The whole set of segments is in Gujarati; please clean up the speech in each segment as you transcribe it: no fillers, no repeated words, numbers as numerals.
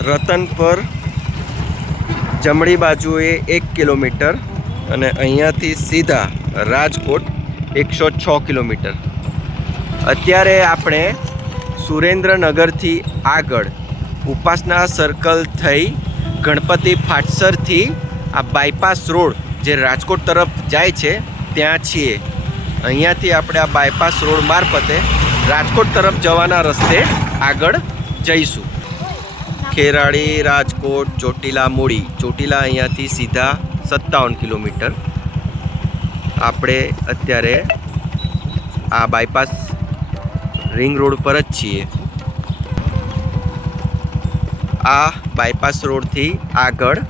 રતનપર જમણી બાજુએ 1 કિલોમીટર અને અહીંયાથી સીધા રાજકોટ 106 કિલોમીટર. અત્યારે આપણે સુરેન્દ્રનગરથી આગળ ઉપાસના સર્કલ થઈ ગણપતિ ફાટસરથી આ બાયપાસ રોડ જે રાજકોટ તરફ જાય છે ત્યાં છીએ. અહીંયાથી આપણે આ બાયપાસ રોડ મારફતે રાજકોટ તરફ જવાના રસ્તે આગળ જઈશું. ખેરાળી, રાજકોટ, ચોટીલા, મૂળી. ચોટીલા અહીંયાથી સીધા 57 કિલોમીટર. આપણે અત્યારે આ બાયપાસ રિંગ રોડ પર જ છીએ. આ બાયપાસ રોડથી આગળ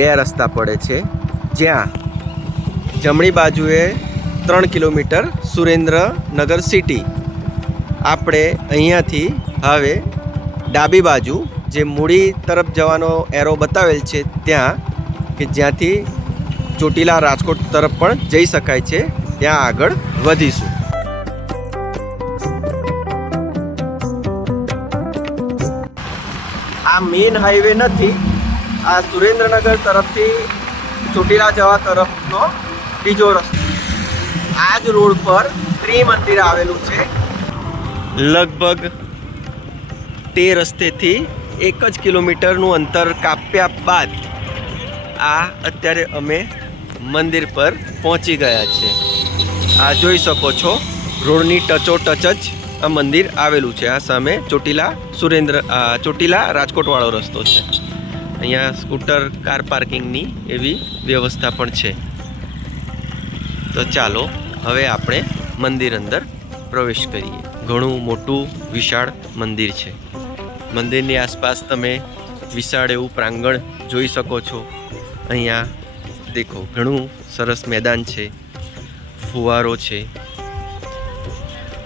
2 રસ્તા પડે છે, જ્યાં જમણી બાજુએ 3 કિલોમીટર સુરેન્દ્રનગર સિટી. આપણે અહીંયાથી હવે ડાબી બાજુ જે મૂળી તરફ જવાનો એરો બતાવેલ છે ત્યાં કે જ્યાંથી ચોટીલા રાજકોટ તરફ પણ જઈ શકાય છે ત્યાં આગળ વધીશું. આ મેઇન હાઈવે નથી, આ સુરેન્દ્રનગર તરફથી ચોટીલા જવા તરફનો બીજો રસ્તો. આ જ રોડ પર ત્રિમંદિર આવેલું છે. લગભગ તે રસ્તેથી 1 જ કિલોમીટરનું અંતર કાપ્યા બાદ આ અત્યારે અમે મંદિર પર પહોંચી ગયા છે. આ જોઈ શકો છો, રોડની ટચોટચ જ આ મંદિર આવેલું છે. આ સામે ચોટીલા રાજકોટવાળો રસ્તો છે. અહીંયા સ્કૂટર, કાર પાર્કિંગની એવી વ્યવસ્થા પણ છે. તો ચાલો હવે આપણે મંદિર અંદર પ્રવેશ કરીએ. ઘણું મોટું વિશાળ મંદિર છે. મંદિરની આસપાસ તમે વિશાળ એવું પ્રાંગણ જોઈ શકો છો. અહીંયા દેખો, ઘણું સરસ મેદાન છે, ફુવારો છે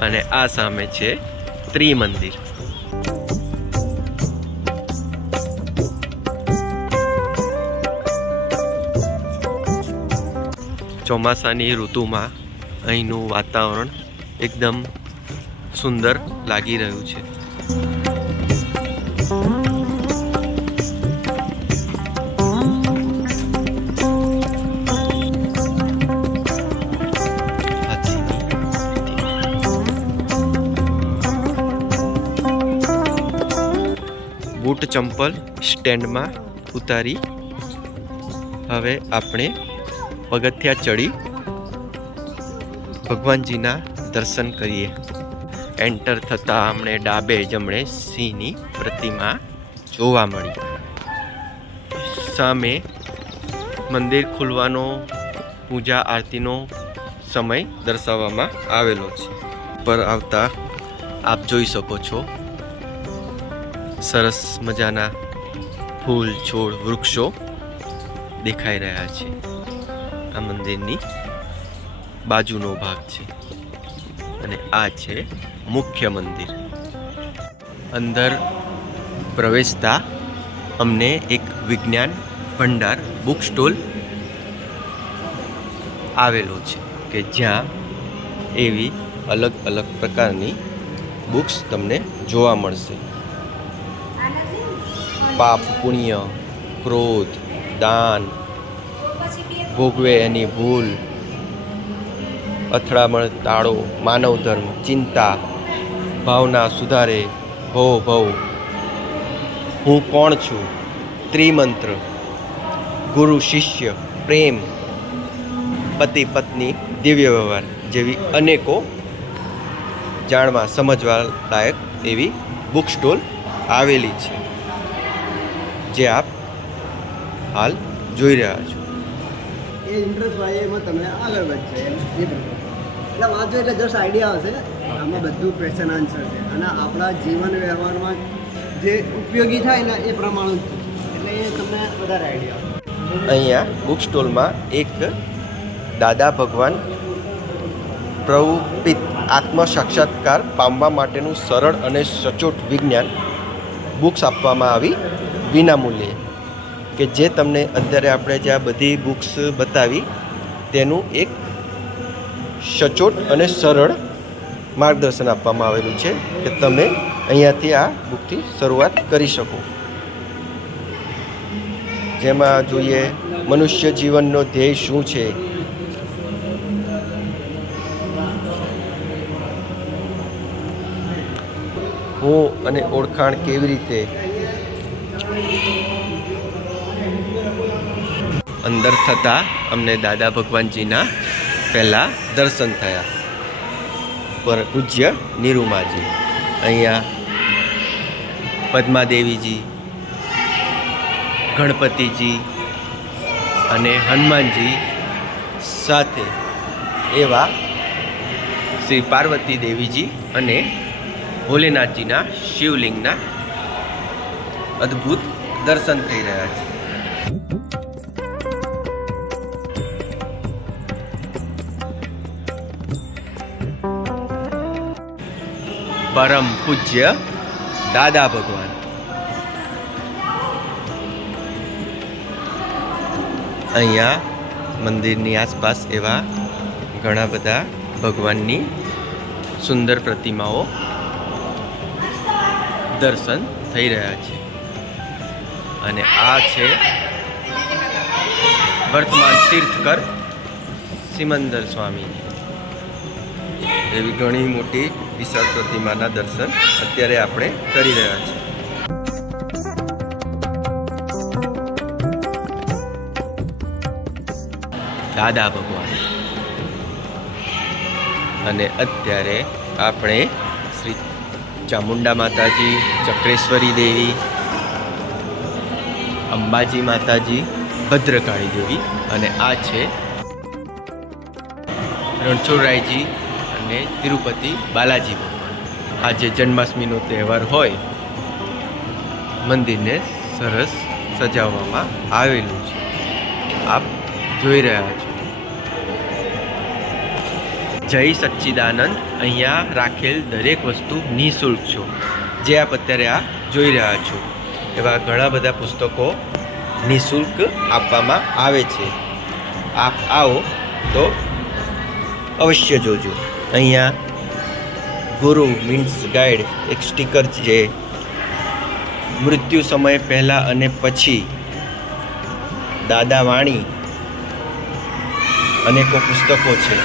અને આ સામે છે ત્રિમંદિર. ચોમાસાની ઋતુમાં અહીંનું વાતાવરણ એકદમ સુંદર લાગી રહ્યું છે. બૂટ ચંપલ સ્ટેન્ડમાં ઉતારી હવે આપણે પગથિયા ચડી ભગવાનજીના દર્શન કરીએ. એન્ટર થતાં અમને ડાબે જમણે સિંહની પ્રતિમા જોવા મળી. સામે મંદિર ખુલવાનો, પૂજા આરતીનો સમય દર્શાવવામાં આવેલો છે. પર આવતા આપ જોઈ શકો છો, સરસ મજાના ફૂલ, છોડ, વૃક્ષો દેખાઈ રહ્યા છે. આ મંદિરની બાજુનો ભાગ છે અને આ છે મુખ્ય મંદિર. અંદર પ્રવેશતા અમને એક વિજ્ઞાન ભંડાર બુક સ્ટોલ આવેલો છે કે જ્યાં એવી અલગ અલગ પ્રકારની બુક્સ તમને જોવા મળશે. પાપ, પુણ્ય, ક્રોધ, દાન, ભોગવે એની ભૂલ, અથડામણ ટાળો, માનવ ધર્મ, ચિંતા, ભાવના સુધારે, ભવ ભવ, હું કોણ છું, ત્રિમંત્ર, ગુરુ શિષ્ય, પ્રેમ, પતિ પત્ની, દિવ્ય વ્યવહાર જેવી અનેકો જાણવા સમજવા લાયક એવી બુક સ્ટોલ આવેલી છે, જે આપ હાલ જોઈ રહ્યા છો. એ ઇન્ટરેસ્ટ હોય એમાં તમે આગળ વધશે એટલે વાંચો એટલે જસ્ટ આઈડિયા આવશે. આમાં બધું ક્વેશ્ચન આન્સર છે અને આપણા જીવન વ્યવહારમાં જે ઉપયોગી થાય ને એ પ્રમાણે એટલે એ તમને વધારે આઈડિયા આવે. અહીંયા બુક સ્ટોલમાં એક દાદા ભગવાન પ્રવૃત્તિ આત્મ સાક્ષાત્કાર પામવા માટેનું સરળ અને સચોટ વિજ્ઞાન બુક્સ આપવામાં આવી વિનામૂલ્યે, કે જે તમને અત્યારે આપણે જે આ બધી બુક્સ બતાવી તેનું એક સચોટ અને સરળ માર્ગદર્શન આપવામાં આવેલું છે કે તમે અહીંયાથી આ બુકથી શરૂઆત કરી શકો. જેમાં જોઈએ મનુષ્ય જીવનનો ધ્યેય શું છે, હું અને ઓળખાણ કેવી રીતે, અંદર થતાં અમને દાદા ભગવાનજીના પહેલા દર્શન થયા. પર પૂજ્ય નિરૂમાજી, અહીંયા પદ્માદેવીજી, ગણપતિજી અને હનુમાનજી સાથે એવા શ્રી પાર્વતી દેવીજી અને ભોલેનાથજીના શિવલિંગના અદ્ભુત દર્શન થઈ રહ્યા છે. પરમ પૂજ્ય દાદા ભગવાન. અહીંયા મંદિરની આસપાસ એવા ઘણા બધા ભગવાનની સુંદર પ્રતિમાઓ દર્શન થઈ રહ્યા છે. અને આ છે વર્તમાન તીર્થકર સિમંદર સ્વામી. એવી ઘણી મોટી વિશાળ પ્રતિમાના દર્શન અત્યારે આપણે કરી રહ્યા છીએ. દાદા ભગવાન. અને અત્યારે આપણે શ્રી ચામુંડા માતાજી, ચક્રેશ્વરી દેવી, અંબાજી માતાજી, ભદ્રકાળી દેવી અને આ છે રણછોડરાયજી અને તિરુપતિ બાલાજી ભગવાન. આજે જન્માષ્ટમીનો તહેવાર હોય, મંદિરને સરસ સજાવવામાં આવેલું છે. આપ જોઈ રહ્યા છો. જય સચ્ચિદાનંદ. અહીંયા રાખેલ દરેક વસ્તુ નિઃશુલ્ક છો. જે આપ અત્યારે આ જોઈ રહ્યા છો એવા ઘણા બધા પુસ્તકો નિઃશુલ્ક આપવામાં આવે છે. આપ આવો તો અવશ્ય જોજો. અહીંયા ગુરુ મીન્સ ગાઈડ એક સ્ટીકર છે. મૃત્યુ સમય પહેલાં અને પછી, દાદા વાણી, અનેકો પુસ્તકો છે.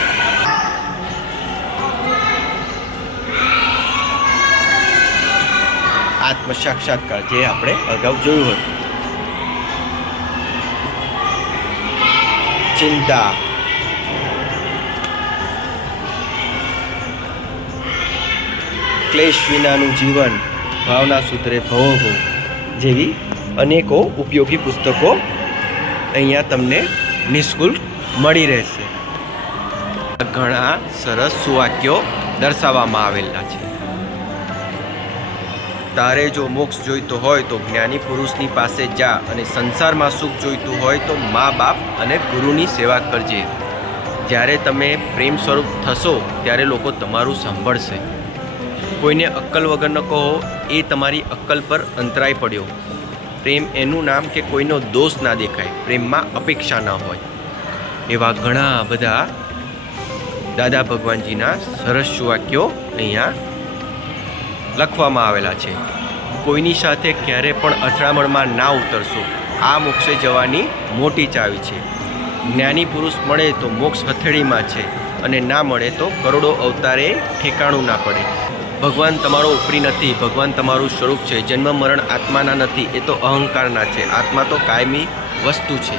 આત્મ સાક્ષાત્કાર જે આપણે અગાઉ જોયું હતું. ચિંતા, ક્લેશ વિનાનું જીવન, ભાવના સૂત્રે ભવો જેવી અનેકો ઉપયોગી પુસ્તકો અહીંયા તમને નિઃશુલ્ક મળી રહેશે. ઘણા સરસ સુવાક્યો દર્શાવવામાં આવેલા છે. તારે જો મોક્ષ જોઈતો હોય તો જ્ઞાની પુરુષની પાસે જા, અને સંસારમાં સુખ જોઈતું હોય તો મા બાપ અને ગુરુની સેવા કરજે. જ્યારે તમે પ્રેમ સ્વરૂપ થશો ત્યારે લોકો તમારું સાંભળશે. કોઈને અક્કલ વગર ન કહો, એ તમારી અક્કલ પર અંતરાય પડ્યો. પ્રેમ એનું નામ કે કોઈનો દોષ ના દેખાય, પ્રેમમાં અપેક્ષા ના હોય. એવા ઘણા બધા દાદા ભગવાનજીના સરસ વાક્યો અહીંયા લખવામાં આવેલા છે. કોઈની સાથે ક્યારે પણ અથડામણમાં ના ઉતરશો. આ મોક્ષે જવાની મોટી ચાવી છે. જ્ઞાની પુરુષ મળે તો મોક્ષ હથેળીમાં છે, અને ના મળે તો કરોડો અવતારે ઠેકાણું ના પડે. ભગવાન તમારો ઉપરી નથી, ભગવાન તમારું સ્વરૂપ છે. જન્મ મરણ આત્માના નથી, એ તો અહંકારના છે. આત્મા તો કાયમી વસ્તુ છે.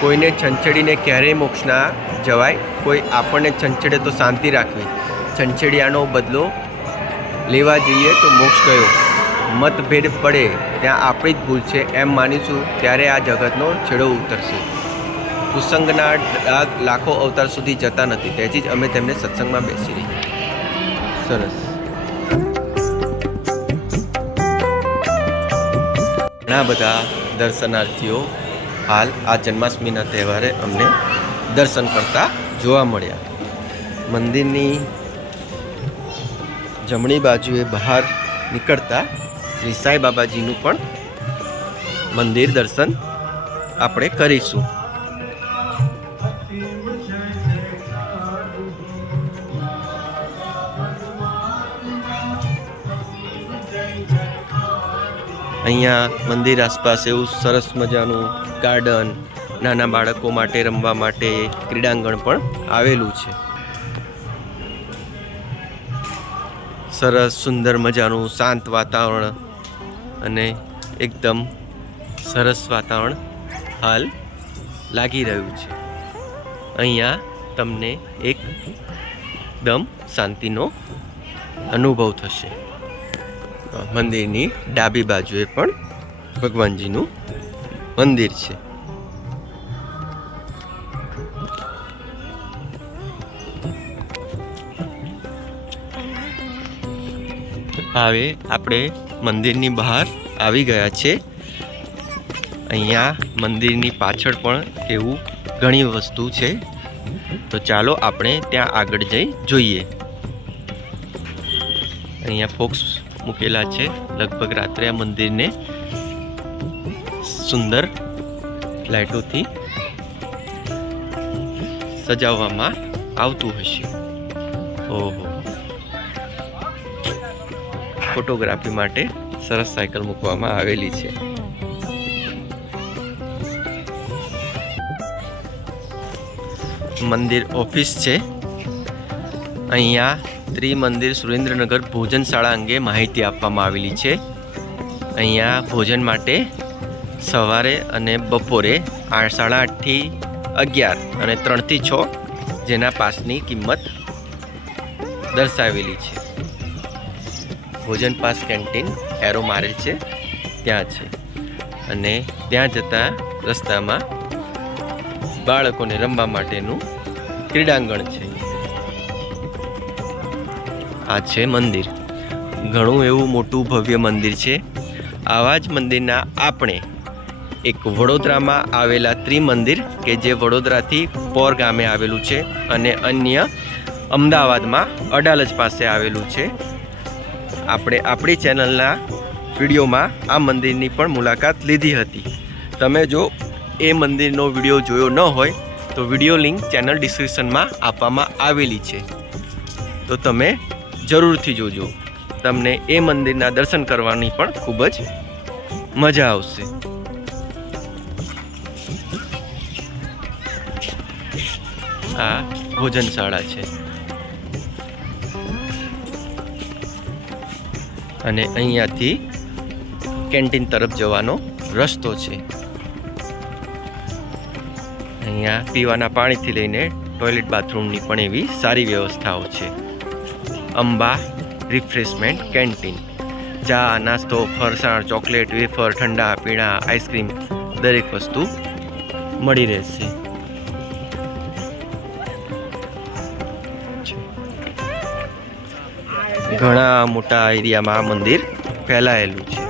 કોઈને છંછેડીને ક્યારેય મોક્ષ ના જવાય. કોઈ આપણને છંછેડે તો શાંતિ રાખવી. છંછેડિયાનો બદલો લેવા જઈએ તો મોક્ષ ગયો. મતભેદ પડે ત્યાં આપણી જ ભૂલ છે એમ માનીશું ત્યારે આ જગતનો છેડો ઉતરશે. કુસંગના ડાઘ લાખો અવતાર સુધી જતા નથી, તેથી જ અમે તેમને સત્સંગમાં બેસી રહી. સરસ. ઘણા બધા દર્શનાર્થીઓ હાલ આ જન્માષ્ટમીના તહેવારે અમને દર્શન કરતા જોવા મળ્યા. મંદિરની જમણી બાજુએ બહાર નીકળતા શ્રી સાંઈ બાબાજીનું પણ મંદિર દર્શન આપણે કરીશું. અહીંયા મંદિર આસપાસ એવું સરસ મજાનું ગાર્ડન, નાના બાળકો માટે રમવા માટે ક્રીડાંગણ પણ આવેલું છે. સરસ સુંદર મજાનું શાંત વાતાવરણ અને એકદમ સરસ વાતાવરણ હાલ લાગી રહ્યું છે. અહીંયા તમને એકદમ શાંતિનો અનુભવ થશે. મંદિરની ડાબી બાજુએ પણ ભગવાનજીનું મંદિર છે. હવે આપણે મંદિરની બહાર આવી ગયા છે. અહીંયા મંદિરની પાછળ પણ એવું ઘણી વસ્તુ છે, તો ચાલો આપણે ત્યાં આગળ જઈ જોઈએ. અહીંયા ફોક્સ મૂકેલા છે. લગભગ રાત્રે આ મંદિરને સુંદર લાઇટોથી સજાવવામાં આવતું હશે. ઓહો, ફોટોગ્રાફી માટે સરસ સાયકલ મૂકવામાં આવેલી છે. મંદિર ઓફિસ છે. અહીંયા ત્રિમંદિર સુરેન્દ્રનગર ભોજનશાળા અંગે માહિતી આપવામાં આવેલી છે. અહીંયા ભોજન માટે સવારે અને બપોરે 8:30 થી 11 અને 3 થી 6 જેના પાસની કિંમત દર્શાવેલી છે. ભોજન પાસ કેન્ટીન એરો મારેલ છે ત્યાં છે, અને ત્યાં જતા રસ્તામાં બાળકોને રમવા માટેનું ક્રીડાંગણ છે. આ છે મંદિર. ઘણું એવું મોટું ભવ્ય મંદિર છે. આવા જ મંદિરના આપણે એક વડોદરામાં આવેલા ત્રિમંદિર કે જે વડોદરાથી પોર ગામે આવેલું છે, અને અન્ય અમદાવાદમાં અડાલજ પાસે આવેલું છે. આપણે આપણી ચેનલના વિડીયોમાં આ મંદિરની પણ મુલાકાત લીધી હતી. તમે જો એ મંદિરનો વિડીયો જોયો ન હોય તો વિડીયો લિંક ચેનલ ડિસ્ક્રિપ્શનમાં આપવામાં આવેલી છે, તો તમે જરૂરથી જોજો. તમને એ મંદિરના દર્શન કરવાની પણ ખૂબ જ મજા આવશે. આ ભોજનશાળા છે, અને અહીંયાથી કેન્ટીન તરફ જવાનો રસ્તો છે. અહીંયા પીવાના પાણીથી લઈને ટોયલેટ બાથરૂમની પણ એવી સારી વ્યવસ્થાઓ છે. Amba refreshment canteen. ચા, નાસ્તો, ફરસાણ, ચોકલેટ, વેફર, ઠંડા પીણા, આઈસ્ક્રીમ દરેક વસ્તુ મળી રહેશે. ઘણા મોટા એરિયામાં આ મંદિર ફેલાયેલું છે.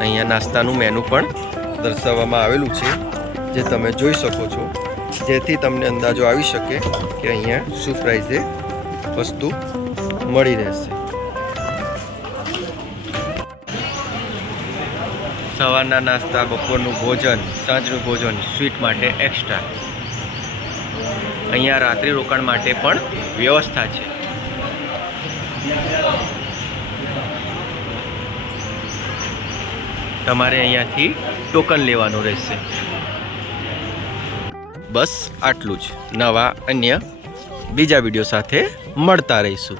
અહીંયા નાસ્તાનું મેનુ પણ દર્શાવવામાં આવેલું છે, જે તમે જોઈ શકો છો, જેથી તમને અંદાજો આવી શકે કે અહીંયા શું પ્રાઇસે વસ્તુ મળી રહેશે. સવારના નાસ્તા, બપોરનું ભોજન, સાંજનું ભોજન, સ્વીટ માટે એક્સ્ટ્રા. અહીંયા રાત્રિ રોકાણ માટે પણ વ્યવસ્થા છે. તમારે અહીંયાથી ટોકન લેવાનું રહેશે. બસ આટલું જ. નવા અન્ય બીજા વિડીયો સાથે મળતા રહીશું.